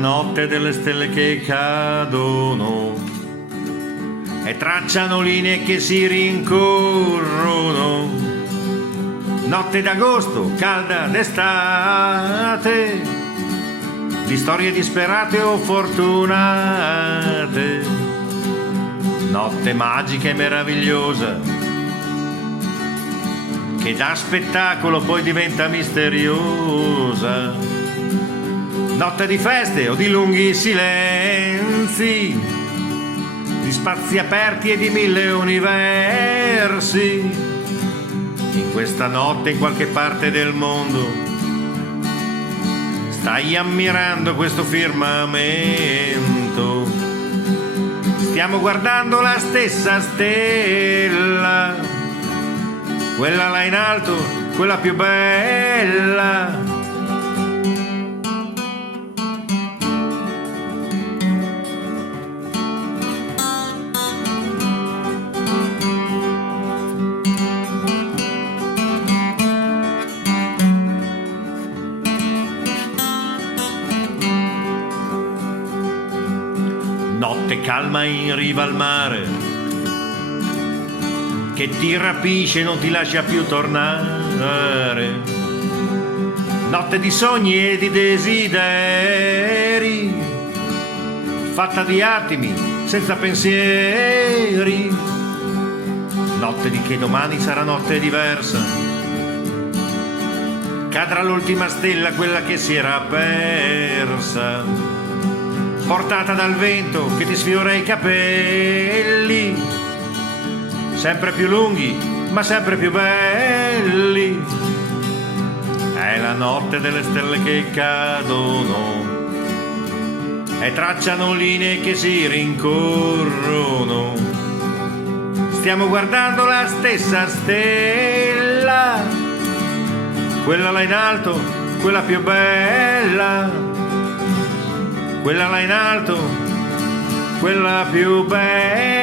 notte delle stelle che cadono e tracciano linee che si rincorrono. Notte d'agosto, calda d'estate, di storie disperate o fortunate. Notte magica e meravigliosa, che da spettacolo poi diventa misteriosa. Notte di feste o di lunghi silenzi, di spazi aperti e di mille universi. In questa notte in qualche parte del mondo stai ammirando questo firmamento. Stiamo guardando la stessa stella, quella là in alto, quella più bella. Notte calma in riva al mare, che ti rapisce e non ti lascia più tornare. Notte di sogni e di desideri, fatta di attimi senza pensieri. Notte di che domani sarà notte diversa, cadrà l'ultima stella, quella che si era persa, portata dal vento che ti sfiora i capelli, sempre più lunghi ma sempre più belli. È la notte delle stelle che cadono e tracciano linee che si rincorrono. Stiamo guardando la stessa stella, quella là in alto, quella più bella. Quella là in alto, quella più bella.